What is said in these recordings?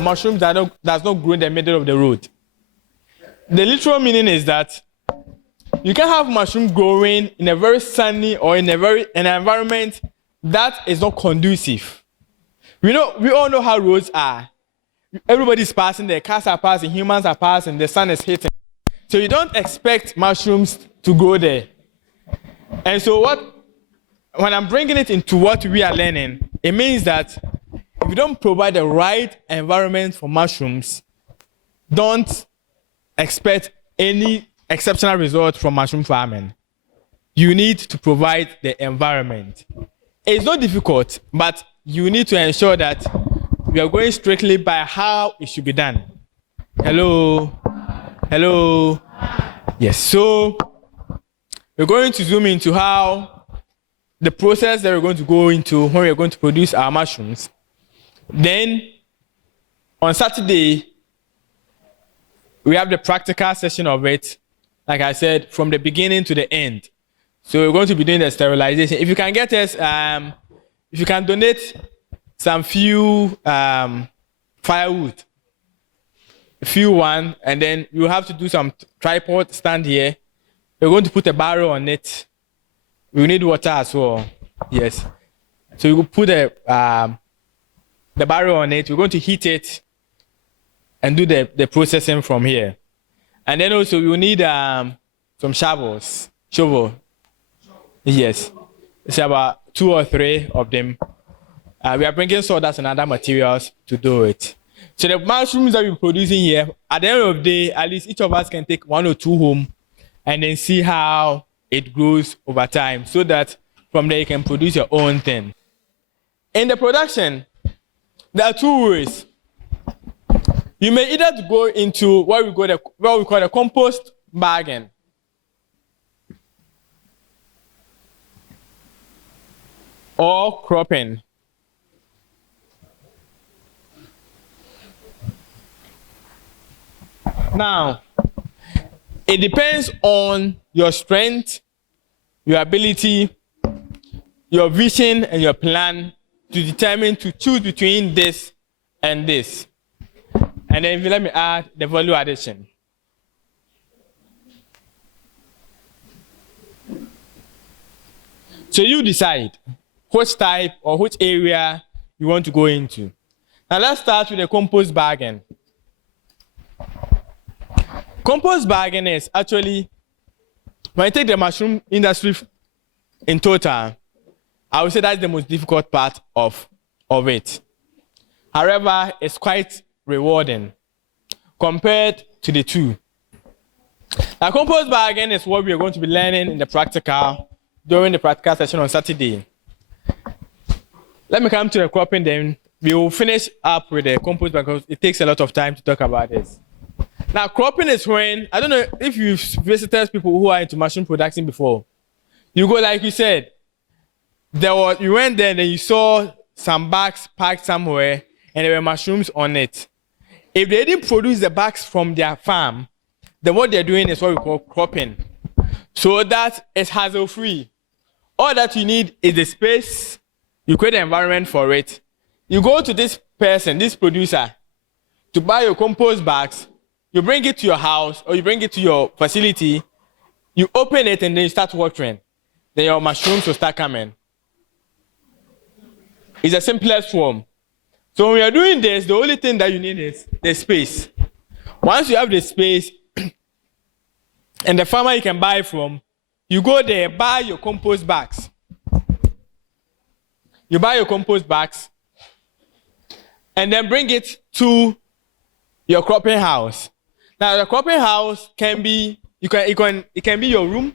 mushrooms does not grow in the middle of the road. The literal meaning is that you can have mushroom growing in a very sunny or in an environment that is not conducive. We all know how roads are. Everybody's passing there, cars are passing, humans are passing, the sun is hitting. So you don't expect mushrooms to grow there. And so when I'm bringing it into what we are learning, it means that if you don't provide the right environment for mushrooms, don't expect any exceptional result from mushroom farming. You need to provide the environment. It's not difficult, but you need to ensure that we are going strictly by how it should be done. Hello? Yes, so we're going to zoom into how the process that we're going to go into when we're going to produce our mushrooms. Then, on Saturday, we have the practical session of it, like I said, from the beginning to the end. So we're going to be doing the sterilization. If you can get us, if you can donate some few firewood, a few one, and then you have to do some tripod stand here. We're going to put a barrel on it. We need water as well. Yes. So you will put the barrel on it. We're going to heat it and do the processing from here. And then also we will need some shovels. Shovel. Yes. It's about 2 or 3 of them. We are bringing sawdust and other materials to do it. So the mushrooms that we're producing here, at the end of the day, at least each of us can take 1 or 2 home and then see how it grows over time so that from there you can produce your own thing. In the production, there are 2 ways. You may either go into what we call the compost bagging. Or cropping. Now, it depends on your strength, your ability, your vision, and your plan to determine to choose between this and this. And then if you let me add the value addition. So you decide which type or which area you want to go into. Now let's start with the compost bagging. Compost bagging is actually, when I take the mushroom industry in total, I would say that's the most difficult part of it. However, it's quite rewarding compared to the 2. Now, compost bagging is what we are going to be learning in the practical during the practical session on Saturday. Let me come to the cropping, then we will finish up with the compost bag because it takes a lot of time to talk about this. Now, cropping is when, I don't know if you've visited people who are into mushroom production before. You go, like you said, you went there and then you saw some bags packed somewhere and there were mushrooms on it. If they didn't produce the bags from their farm, then what they're doing is what we call cropping. So that it's hassle-free. All that you need is the space, you create an environment for it. You go to this person, this producer, to buy your compost bags, you bring it to your house or you bring it to your facility, you open it and then you start watering. Then your mushrooms will start coming. It's the simplest form. So when you're doing this, the only thing that you need is the space. Once you have the space and the farmer you can buy from, you go there, buy your compost bags. You buy your compost bags and then bring it to your cropping house. Now the cropping house can be, it can be your room.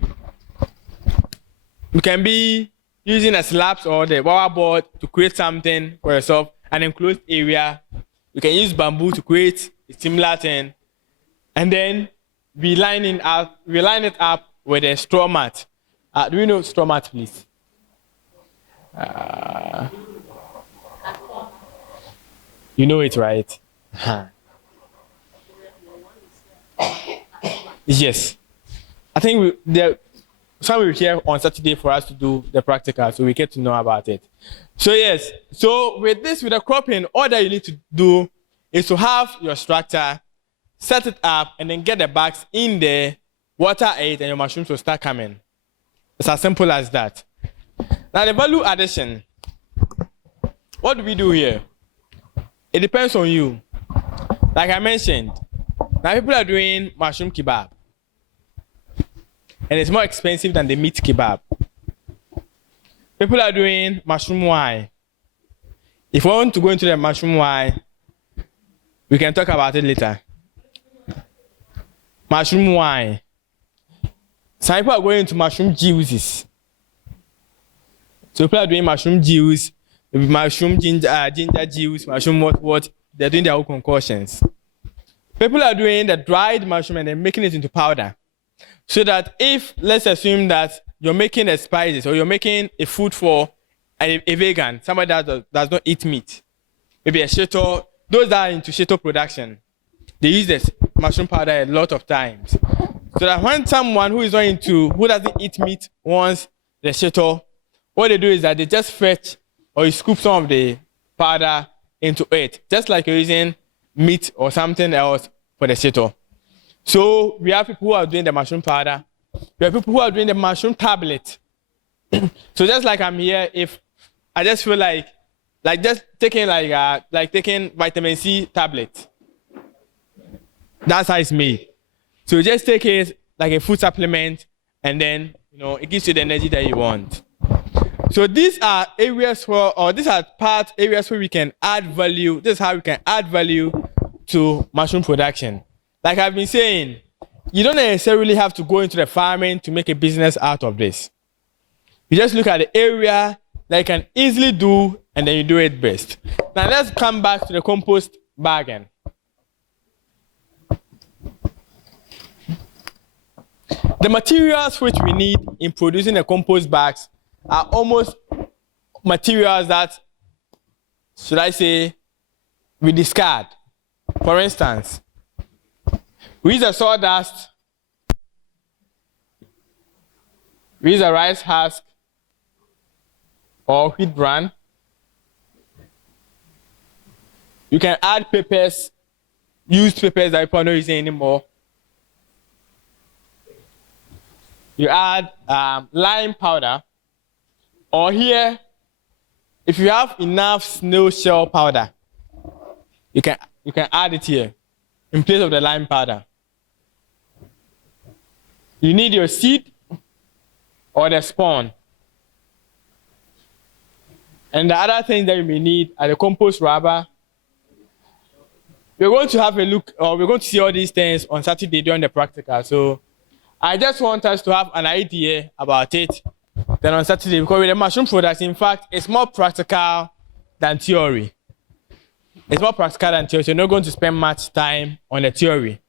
You can be using a slabs or the wire board to create something for yourself, an enclosed area. You can use bamboo to create a similar thing. And then we line it up with a straw mat. Do you know straw mat, please? You know it, right? Yes. I think some will be here on Saturday for us to do the practical, so we get to know about it. So yes, so with the cropping, all that you need to do is to have your structure, set it up, and then get the bags in there, water it, and your mushrooms will start coming. It's as simple as that. Now the value addition. What do we do here? It depends on you. Like I mentioned, now people are doing mushroom kebab. And it's more expensive than the meat kebab. People are doing mushroom wine. If you want to go into the mushroom wine, we can talk about it later. Mushroom wine. Some people are going into mushroom juices. So people are doing mushroom juice, mushroom ginger juice, mushroom what. They're doing their own concoctions. People are doing the dried mushroom and then making it into powder. So that if, let's assume that you're making a spices or you're making a food for a vegan, somebody that does not eat meat, maybe a shito, those that are into shito production, they use this mushroom powder a lot of times. So that when someone who doesn't eat meat wants the shito, what they do is that they just fetch or you scoop some of the powder into it, just like you're using meat or something else for the shito. So we have people who are doing the mushroom powder. We have people who are doing the mushroom tablet. So just like I'm here, if I just feel like just taking taking vitamin C tablet. That's how it's made. So you just take it like a food supplement, and then it gives you the energy that you want. So these are areas areas where we can add value. This is how we can add value to mushroom production. Like I've been saying, you don't necessarily have to go into the farming to make a business out of this. You just look at the area that you can easily do, and then you do it best. Now let's come back to the compost bagging. The materials which we need in producing the compost bags are almost materials that, should I say, we discard. For instance, we use a sawdust, we use a rice husk or wheat bran. You can add papers, used papers that people are not using anymore. You add lime powder, or here, if you have enough snail shell powder, you can add it here in place of the lime powder. You need your seed or the spawn. And the other thing that you may need are the compost rubber. We're going to have a look, or we're going to see all these things on Saturday during the practical. So I just want us to have an idea about it then on Saturday, because with the mushroom products, in fact, it's more practical than theory. It's more practical than theory, so you're not going to spend much time on the theory.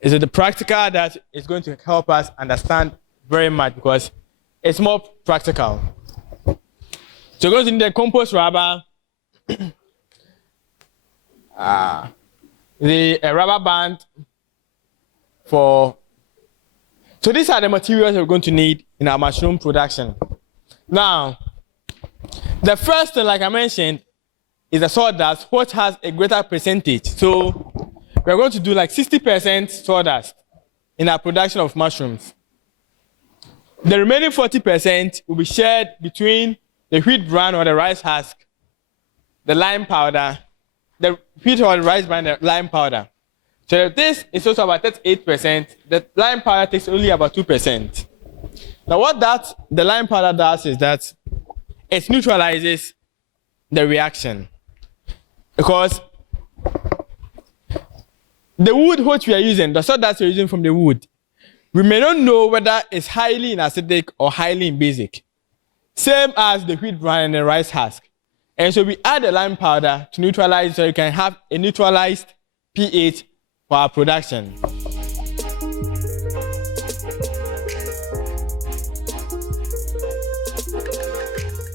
It's the practical that is going to help us understand very much, because it's more practical. So you're going to need the compost rubber, the rubber band for. So these are the materials we're going to need in our mushroom production. Now, the first thing, like I mentioned, is the sawdust, which has a greater percentage. So we're going to do like 60% sawdust in our production of mushrooms. The remaining 40% will be shared between the wheat bran or the rice husk, the lime powder, the wheat or the rice bran, the lime powder. So this is also about 38%. The lime powder takes only about 2%. Now what the lime powder does is that it neutralizes the reaction. Because the wood which we are using, the sawdust we're using from the wood, we may not know whether it's highly in acidic or highly in basic. Same as the wheat bran and the rice husk. And so we add the lime powder to neutralize, so you can have a neutralized pH for our production.